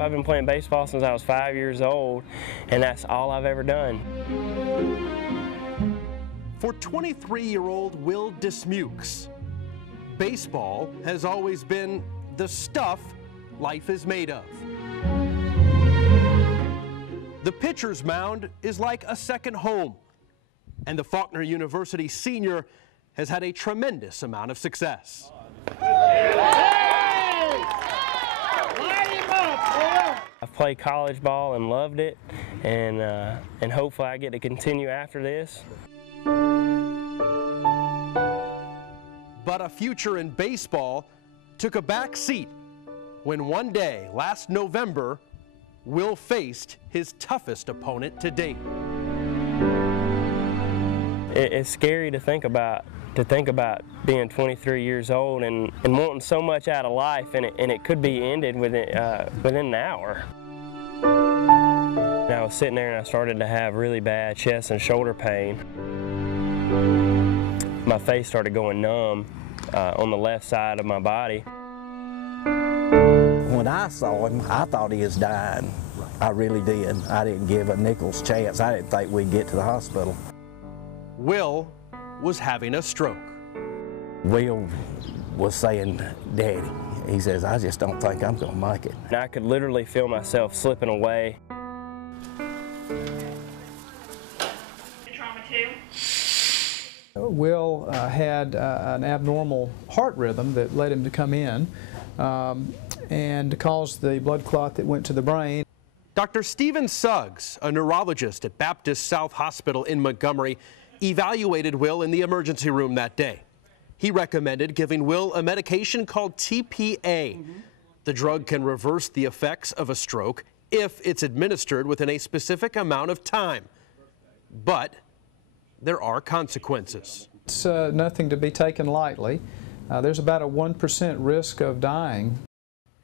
up. I've been playing baseball since I was 5 years old, and that's all I've ever done. For 23-year-old Will Dismukes, baseball has always been the stuff life is made of. The pitcher's mound is like a second home, and the Faulkner University senior has had a tremendous amount of success. I've played college ball and loved it, and hopefully I get to continue after this. But a future in baseball took a back seat when one day last November, Will faced his toughest opponent to date. It's scary to think about being 23 years old and wanting so much out of life, and it could be ended within an hour. And I was sitting there and I started to have really bad chest and shoulder pain. My face started going numb on the left side of my body. When I saw him, I thought he was dying. I really did. I didn't give a nickel's chance. I didn't think we'd get to the hospital. Will was having a stroke. Will was saying, "Daddy," he says, "I just don't think I'm going to make it." And I could literally feel myself slipping away. Trauma too? Will had an abnormal heart rhythm that led him to come in and caused the blood clot that went to the brain. Dr. Stephen Suggs, a neurologist at Baptist South Hospital in Montgomery, evaluated Will in the emergency room that day. He recommended giving Will a medication called TPA. The drug can reverse the effects of a stroke if it's administered within a specific amount of time. But there are consequences. It's nothing to be taken lightly. There's about a 1% risk of dying.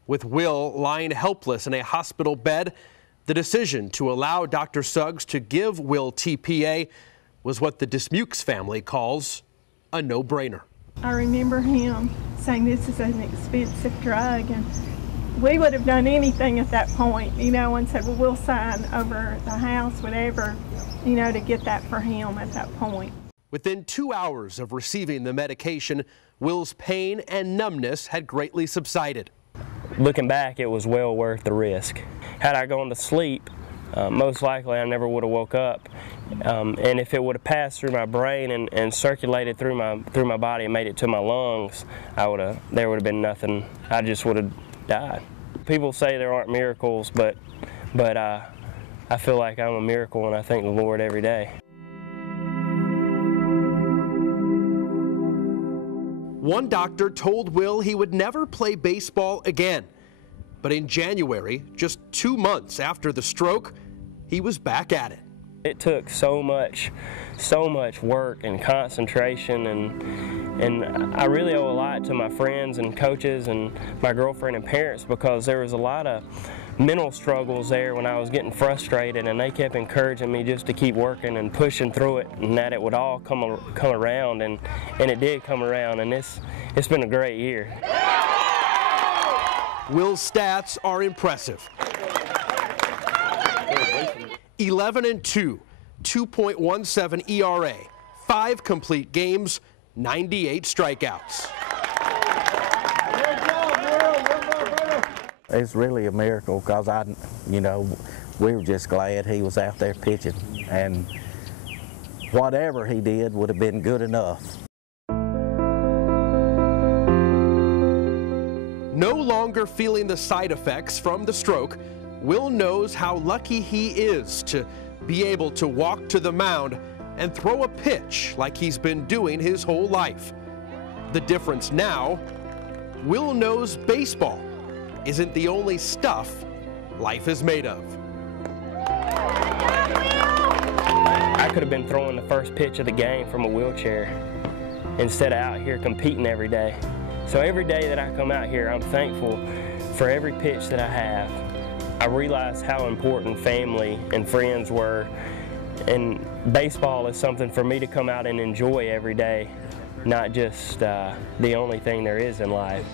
With Will lying helpless in a hospital bed, the decision to allow Dr. Suggs to give Will TPA was what the Dismukes family calls a no-brainer. I remember him saying this is an expensive drug, and we would have done anything at that point, you know, and said, well, we'll sign over the house, whatever, you know, to get that for him at that point. Within 2 hours of receiving the medication, Will's pain and numbness had greatly subsided. Looking back, it was well worth the risk. Had I gone to sleep, most likely I never would have woke up. And if it would have passed through my brain and circulated through my body and made it to my lungs, there would have been nothing. I just would have died. People say there aren't miracles, but I feel like I'm a miracle, and I thank the Lord every day. One doctor told Will he would never play baseball again. But in January, just 2 months after the stroke, he was back at it. It took so much work and concentration, and I really owe a lot to my friends and coaches and my girlfriend and parents, because there was a lot of mental struggles there when I was getting frustrated, and they kept encouraging me just to keep working and pushing through it, and that it would all come around, and it did come around, and it's been a great year. Will's stats are impressive. 11-2, 2.17 ERA, 5 complete games, 98 strikeouts. It's really a miracle, because we were just glad he was out there pitching, and whatever he did would have been good enough. No longer feeling the side effects from the stroke, Will knows how lucky he is to be able to walk to the mound and throw a pitch like he's been doing his whole life. The difference now, Will knows baseball isn't the only stuff life is made of. I could have been throwing the first pitch of the game from a wheelchair instead of out here competing every day. So every day that I come out here, I'm thankful for every pitch that I have. I realize how important family and friends were, and baseball is something for me to come out and enjoy every day, not just the only thing there is in life.